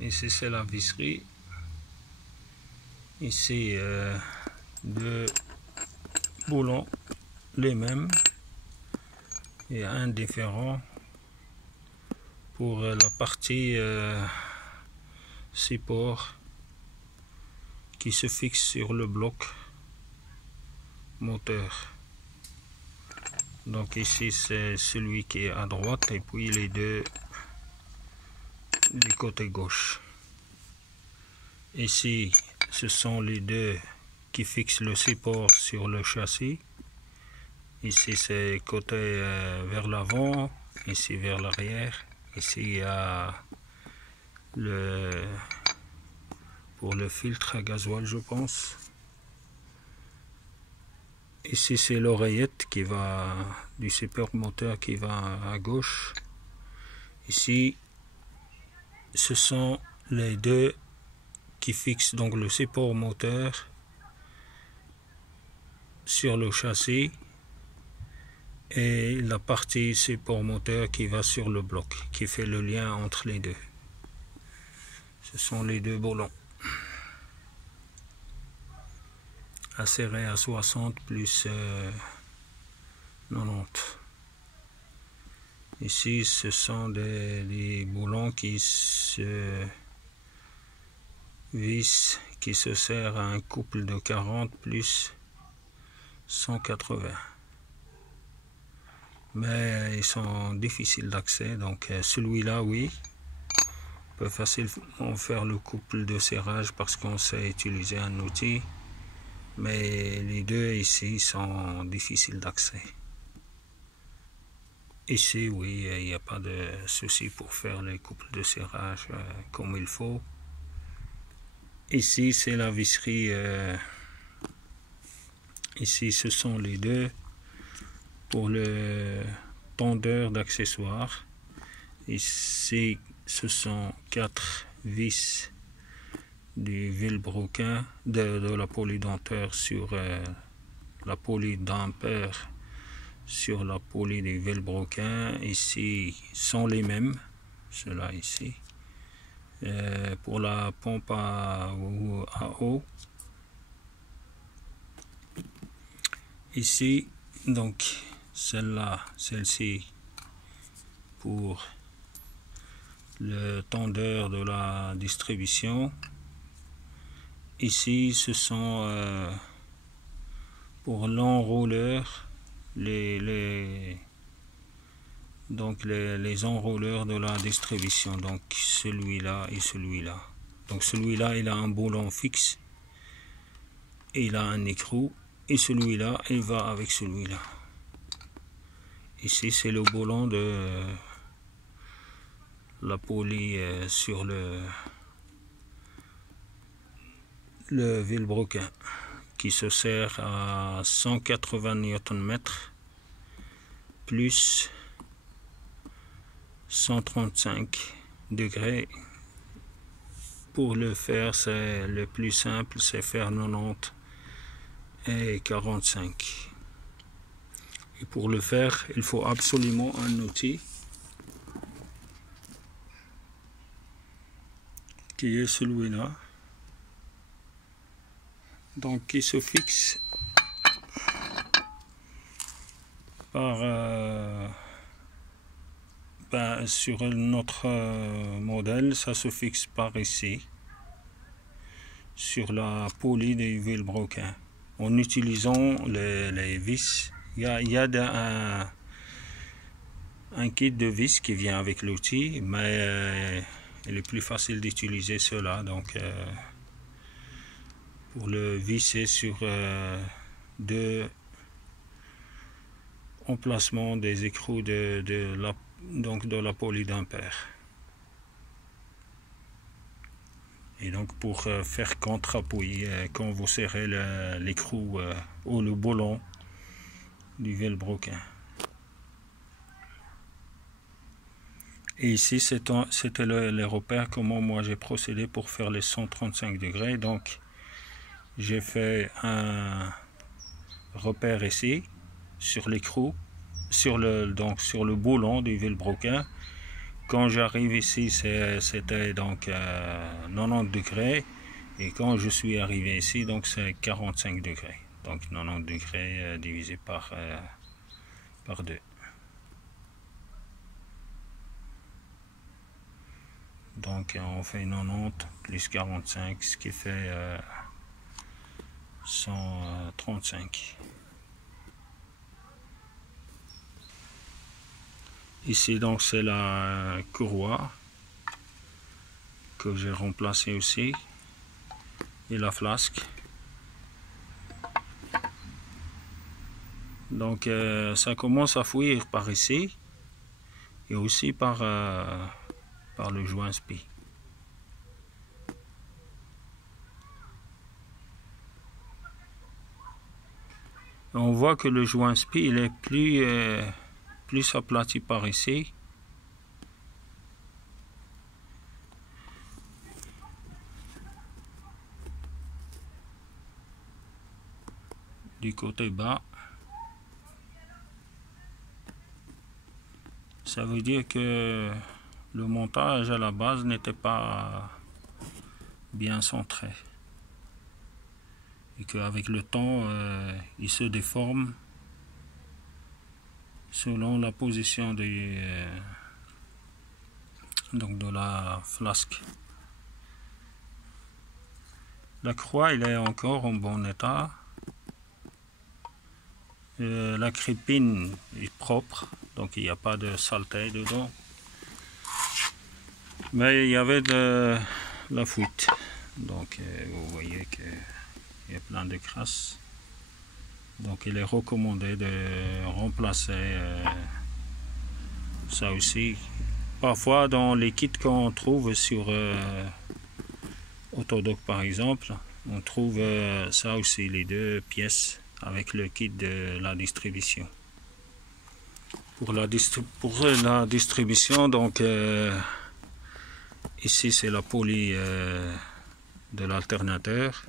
Ici c'est la visserie. Ici deux boulons, les mêmes et un différent pour la partie support qui se fixe sur le bloc moteur. Donc ici c'est celui qui est à droite et puis les deux du côté gauche. Ici ce sont les deux qui fixent le support sur le châssis. Ici c'est côté vers l'avant, ici vers l'arrière. Ici il y a pour le filtre à gasoil, je pense. Ici c'est l'oreillette qui va du support moteur qui va à gauche. Ici ce sont les deux qui fixent donc le support moteur sur le châssis et la partie support moteur qui va sur le bloc, qui fait le lien entre les deux. Ce sont les deux boulons. Acéré à 60 plus 90. Ici ce sont des boulons qui se vissent, qui se serrent à un couple de 40 plus 180. Mais ils sont difficiles d'accès, donc celui-là oui, on peut facilement faire le couple de serrage parce qu'on sait utiliser un outil, mais les deux ici sont difficiles d'accès. Ici oui, il n'y a pas de souci pour faire les couples de serrage comme il faut. Ici c'est la visserie, ici ce sont les deux pour le tendeur d'accessoires. Ici ce sont 4 vis du vilebrequin de la polydenteur sur la polydampère sur la poly du vilebrequin. Ici sont les mêmes, ceux-là ici. Pour la pompe à eau, ici donc celle-ci pour le tendeur de la distribution. Ici ce sont pour l'enrouleur, les enrouleurs de la distribution, donc celui-là et celui-là. Donc celui-là il a un boulon fixe et il a un écrou, et celui-là il va avec celui-là. Ici c'est le boulon de la poly sur le vilebrequin qui se sert à 180 Nm plus 135 degrés. Pour le faire, c'est le plus simple, c'est faire 90 et 45. Et pour le faire, il faut absolument un outil qui est celui-là, donc qui se fixe par sur notre modèle, ça se fixe par ici sur la poly du vilebrequin en utilisant les vis. Il y a un kit de vis qui vient avec l'outil, mais il est plus facile d'utiliser cela, donc pour le visser sur deux emplacements des écrous de la polydampère. Et donc pour faire contre-appui quand vous serrez l'écrou ou le boulon du vilebrequin. Et ici c'était les repères, comment moi j'ai procédé pour faire les 135 degrés. Donc j'ai fait un repère ici sur l'écrou, sur le boulon du vilebrequin, quand j'arrive ici, c'était donc 90 degrés. Et quand je suis arrivé ici, donc c'est 45 degrés. Donc 90 degrés divisé par 2. Donc on fait 90 plus 45, ce qui fait 135. Ici donc c'est la courroie que j'ai remplacée aussi, et la flasque. Donc ça commence à fuir par ici et aussi par le joint SPI. On voit que le joint SPI il est plus aplati par ici. Du côté bas. Ça veut dire que le montage à la base n'était pas bien centré. Et qu'avec le temps, il se déforme selon la position donc de la flasque. La croix, il est encore en bon état. La crépine est propre, donc il n'y a pas de saleté dedans. Mais il y avait de la fuite. Donc vous voyez qu'il y a plein de crasse. Donc il est recommandé de remplacer ça aussi. Parfois dans les kits qu'on trouve sur Autodoc par exemple, on trouve ça aussi, les 2 pièces avec le kit de la distribution. Pour la distribution, donc ici c'est la poulie de l'alternateur.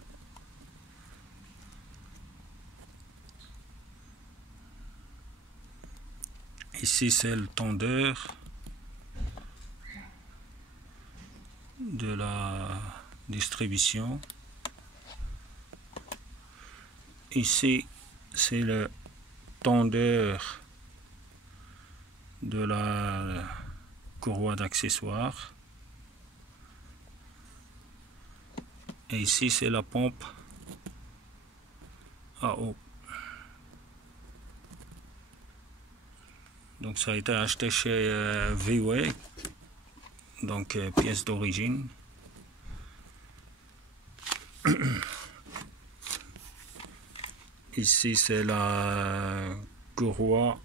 Ici c'est le tendeur de la distribution. Ici c'est le tendeur de la courroie d'accessoires. Et ici c'est la pompe à eau. Donc ça a été acheté chez V-Way, donc pièce d'origine. Ici c'est la courroie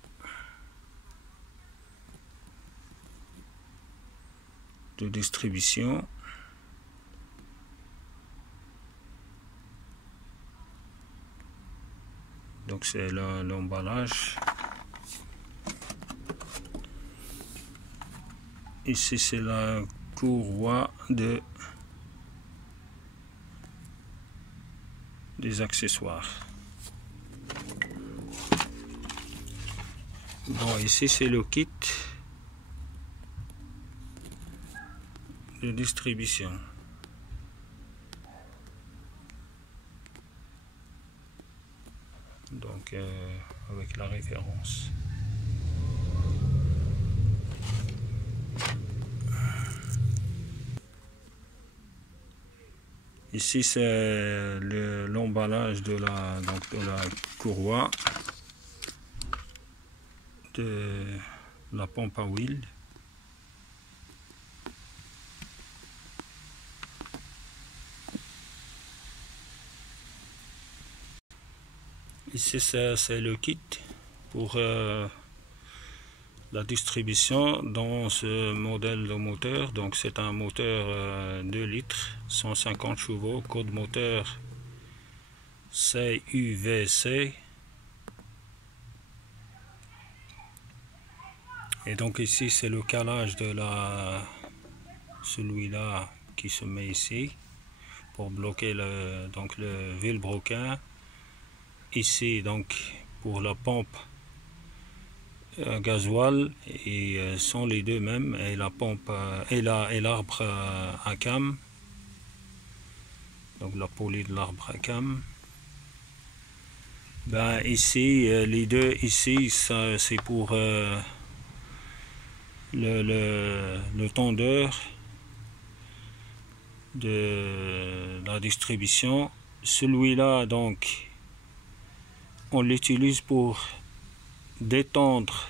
de distribution. Donc c'est l'emballage. Ici c'est la courroie des accessoires. Bon, ici c'est le kit de distribution. Donc avec la référence. Ici c'est l'emballage de la courroie de la pompe à huile. Ici c'est le kit pour la distribution dans ce modèle de moteur. Donc c'est un moteur 2 litres, 150 chevaux, code moteur CUVC. Et donc ici c'est le calage de celui-là qui se met ici pour bloquer le vilebrequin. Ici donc pour la pompe gasoil et sont les deux mêmes, et la pompe et l'arbre à cam, donc la poulie de l'arbre à cam. Ben ici les deux ici, ça c'est pour le tondeur de la distribution. Celui-là, donc on l'utilise pour détendre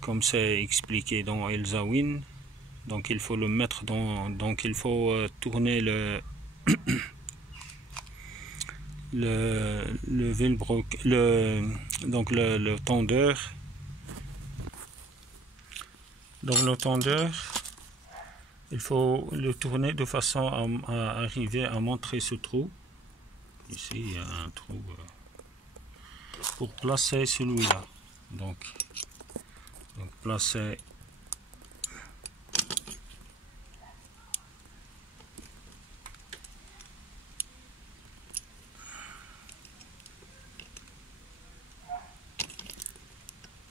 comme c'est expliqué dans Elzawin. Donc il faut le mettre dans, donc il faut tourner le tondeur. Donc le tondeur, il faut le tourner de façon à arriver à montrer ce trou. Ici il y a un trou pour placer celui-là. Donc placer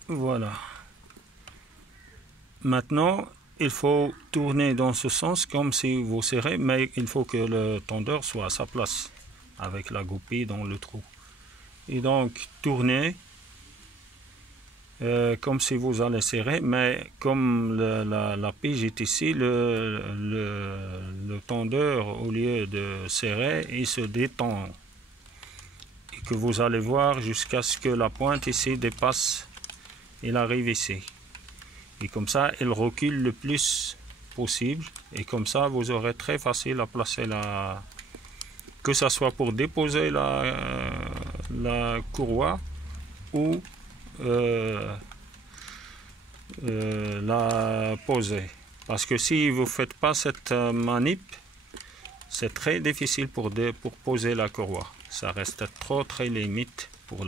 voilà. Maintenant, il faut tourner dans ce sens comme si vous serrez, mais il faut que le tondeur soit à sa place avec la goupille dans le trou. Et donc tourner comme si vous allez serrer, mais comme la pige est ici, le tondeur, au lieu de serrer, il se détend. Et que vous allez voir jusqu'à ce que la pointe ici dépasse, il arrive ici. Et comme ça, il recule le plus possible. Et comme ça, vous aurez très facile à placer que ce soit pour déposer la courroie ou la poser. Parce que si vous ne faites pas cette manip, c'est très difficile pour poser la courroie. Ça reste très limite pour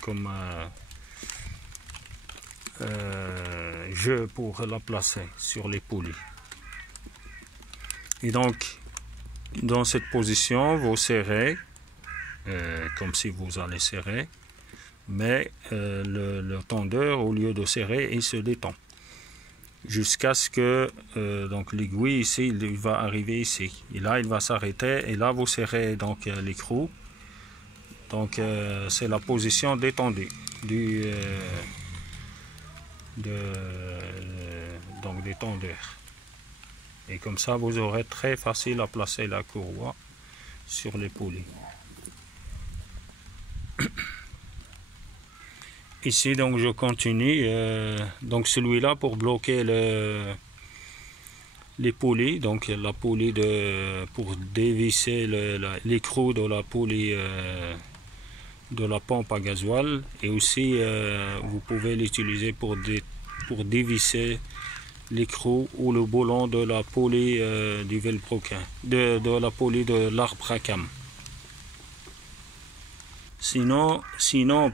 comme jeu pour la placer sur les poulies. Et donc dans cette position, vous serrez comme si vous allez serrer, mais le tondeur, au lieu de serrer, il se détend jusqu'à ce que donc l'aiguille ici, il va arriver ici, et là il va s'arrêter, et là vous serrez donc l'écrou. Donc c'est la position détendue donc des tondeurs. Et comme ça, vous aurez très facile à placer la courroie sur les poulies. Ici, donc, je continue. Donc, celui-là pour bloquer les poulies. Donc, la poulie pour dévisser l'écrou de la poulie de la pompe à gasoil. Et aussi, vous pouvez l'utiliser pour dévisser l'écrou ou le boulon de la poulie du vilebrequin, de la poulie de l'arbre à cam. Sinon,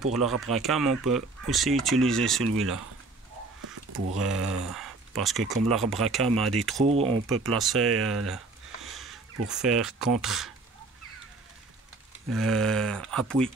pour l'arbre à cam, on peut aussi utiliser celui-là. Parce que comme l'arbre à cam a des trous, on peut placer pour faire contre appui.